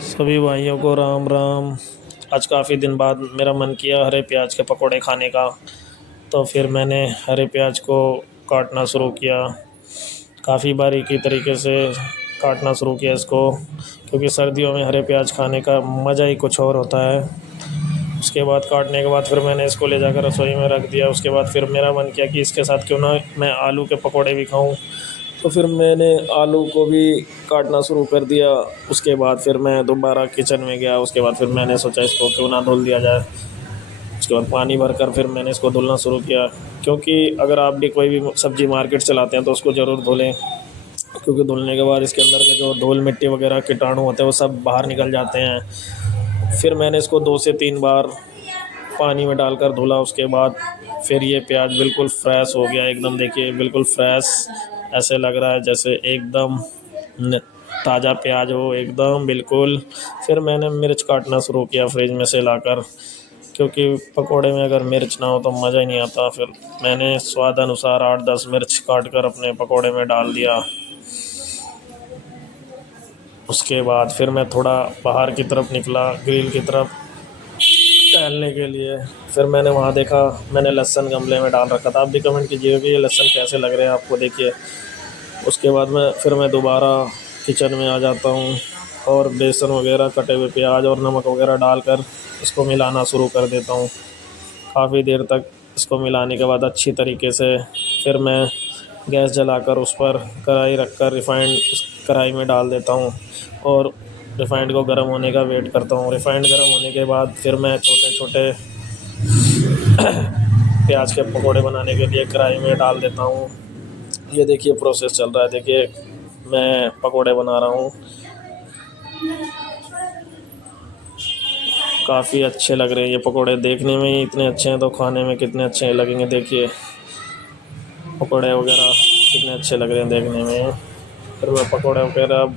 सभी भाइयों को राम राम। आज काफ़ी दिन बाद मेरा मन किया हरे प्याज के पकोड़े खाने का। तो फिर मैंने हरे प्याज को काटना शुरू किया। काफ़ी बारीकी तरीके से काटना शुरू किया इसको, क्योंकि सर्दियों में हरे प्याज खाने का मज़ा ही कुछ और होता है। उसके बाद काटने के बाद फिर मैंने इसको ले जाकर रसोई में रख दिया। उसके बाद फिर मेरा मन किया कि इसके साथ क्यों ना मैं आलू के पकोड़े भी खाऊं। तो फिर मैंने आलू को भी काटना शुरू कर दिया। उसके बाद फिर मैं दोबारा किचन में गया। उसके बाद फिर मैंने सोचा इसको क्यों ना धुल दिया जाए। उसके बाद पानी भरकर फिर मैंने इसको धुलना शुरू किया, क्योंकि अगर आप भी कोई भी सब्ज़ी मार्केट से लाते हैं तो उसको ज़रूर धुलें, क्योंकि धुलने के बाद इसके अंदर के जो धूल मिट्टी वगैरह कीटाणु होते हैं वो सब बाहर निकल जाते हैं। फिर मैंने इसको 2 से 3 बार पानी में डालकर धुला। उसके बाद फिर ये प्याज बिल्कुल फ्रेश हो गया एकदम। देखिए बिल्कुल फ्रेश, ऐसे लग रहा है जैसे एकदम ताज़ा प्याज हो एकदम बिल्कुल। फिर मैंने मिर्च काटना शुरू किया फ्रिज में से लाकर, क्योंकि पकोड़े में अगर मिर्च ना हो तो मज़ा ही नहीं आता। फिर मैंने स्वाद अनुसार 8-10 मिर्च काट कर अपने पकोड़े में डाल दिया। उसके बाद फिर मैं थोड़ा बाहर की तरफ निकला, ग्रिल की तरफ टहलने के लिए। फिर मैंने वहाँ देखा, मैंने लहसुन गमले में डाल रखा था। आप भी कमेंट कीजिएगा कि ये लहसुन कैसे लग रहे हैं आपको, देखिए। उसके बाद मैं दोबारा किचन में आ जाता हूँ और बेसन वगैरह, कटे हुए प्याज और नमक वगैरह डालकर इसको मिलाना शुरू कर देता हूँ। काफ़ी देर तक इसको मिलाने के बाद अच्छी तरीके से फिर मैं गैस जलाकर उस पर कढ़ाई रखकर रिफ़ाइंड उस कढ़ाई में डाल देता हूँ और रिफ़ाइंड को गर्म होने का वेट करता हूँ। रिफ़ाइंड गर्म होने के बाद फिर मैं छोटे छोटे प्याज के पकोड़े बनाने के लिए कढ़ाई में डाल देता हूँ। ये देखिए प्रोसेस चल रहा है, देखिए मैं पकोड़े बना रहा हूँ। काफ़ी अच्छे लग रहे हैं ये पकोड़े, देखने में ही इतने अच्छे हैं तो खाने में कितने अच्छे लगेंगे। देखिए पकोड़े वगैरह कितने अच्छे लग रहे हैं देखने में। फिर मैं पकोड़े वगैरह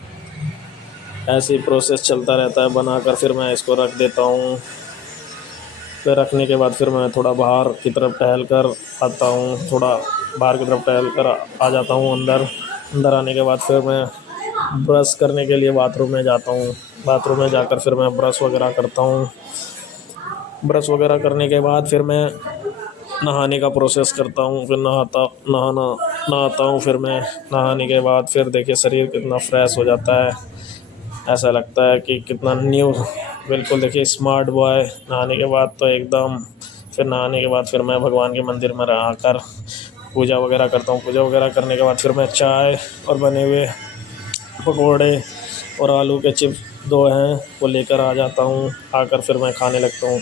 ऐसे ही प्रोसेस चलता रहता है बनाकर, फिर मैं इसको रख देता हूँ। फिर रखने के बाद फिर मैं थोड़ा बाहर की तरफ टहल कर आता हूँ, थोड़ा बाहर की तरफ टहल कर आ जाता हूँ अंदर। अंदर आने के बाद फिर मैं ब्रश करने के लिए बाथरूम में जाता हूँ। बाथरूम में जाकर फिर मैं ब्रश वगैरह करता हूँ। ब्रश वगैरह करने के बाद फिर मैं नहाने का प्रोसेस करता हूँ। फिर नहाता हूँ। फिर मैं नहाने के बाद फिर देखिए शरीर कितना फ्रेश हो जाता है, ऐसा लगता है कि कितना न्यू, बिल्कुल देखिए स्मार्ट बॉय। नहाने के बाद तो एकदम, फिर नहाने के बाद फिर मैं भगवान के मंदिर में रहकर पूजा वगैरह करता हूँ। पूजा वगैरह करने के बाद फिर मैं चाय और बने हुए पकोड़े और आलू के चिप्स 2 हैं वो लेकर आ जाता हूँ। आकर फिर मैं खाने लगता हूँ।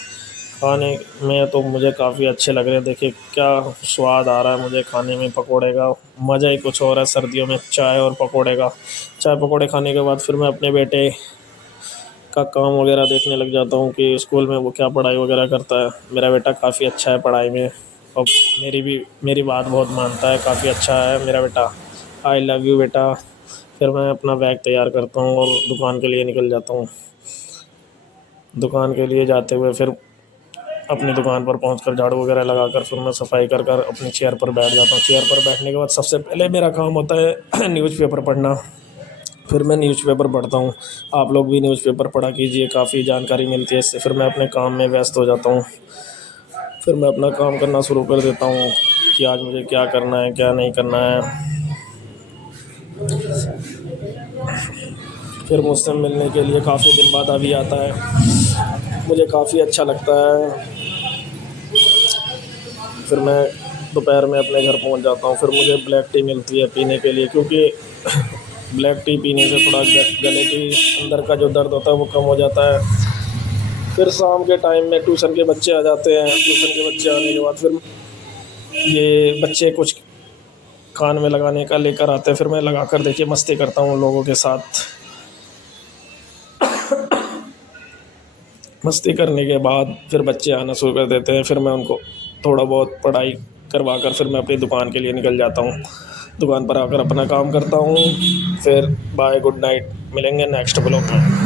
खाने में तो मुझे काफ़ी अच्छे लग रहे हैं, देखिए क्या स्वाद आ रहा है मुझे खाने में पकोड़े का। मज़ा ही कुछ और है सर्दियों में चाय और पकोड़े का। चाय पकोड़े खाने के बाद फिर मैं अपने बेटे का काम वगैरह देखने लग जाता हूँ कि स्कूल में वो क्या पढ़ाई वगैरह करता है। मेरा बेटा काफ़ी अच्छा है पढ़ाई में और मेरी बात बहुत मानता है, काफ़ी अच्छा है मेरा बेटा। आई लव यू बेटा। फिर मैं अपना बैग तैयार करता हूँ और दुकान के लिए निकल जाता हूँ। दुकान के लिए जाते हुए फिर अपनी दुकान पर पहुंचकर झाड़ू वगैरह लगाकर फिर मैं सफाई कर कर अपनी चेयर पर बैठ जाता हूँ। चेयर पर बैठने के बाद सबसे पहले मेरा काम होता है न्यूज़पेपर पढ़ना। फिर मैं न्यूज़पेपर पढ़ता हूँ। आप लोग भी न्यूज़पेपर पढ़ा कीजिए, काफ़ी जानकारी मिलती है इससे। फिर मैं अपने काम में व्यस्त हो जाता हूँ। फिर मैं अपना काम करना शुरू कर देता हूँ कि आज मुझे क्या करना है क्या नहीं करना है। फिर मुझसे मिलने के लिए काफ़ी दिन बाद अभी आता है, मुझे काफ़ी अच्छा लगता है। फिर मैं दोपहर में अपने घर पहुंच जाता हूं। फिर मुझे ब्लैक टी मिलती है पीने के लिए, क्योंकि ब्लैक टी पीने से थोड़ा गले के अंदर का जो दर्द होता है वो कम हो जाता है। फिर शाम के टाइम में ट्यूशन के बच्चे आ जाते हैं। ट्यूशन के बच्चे आने के बाद फिर ये बच्चे कुछ कान में लगाने का लेकर आते हैं। फिर मैं लगा कर देखिए मस्ती करता हूँ लोगों के साथ। मस्ती करने के बाद फिर बच्चे आना शुरू कर देते हैं। फिर मैं उनको थोड़ा बहुत पढ़ाई करवा कर फिर मैं अपनी दुकान के लिए निकल जाता हूँ। दुकान पर आकर अपना काम करता हूँ। फिर बाय, गुड नाइट, मिलेंगे नेक्स्ट ब्लॉग में।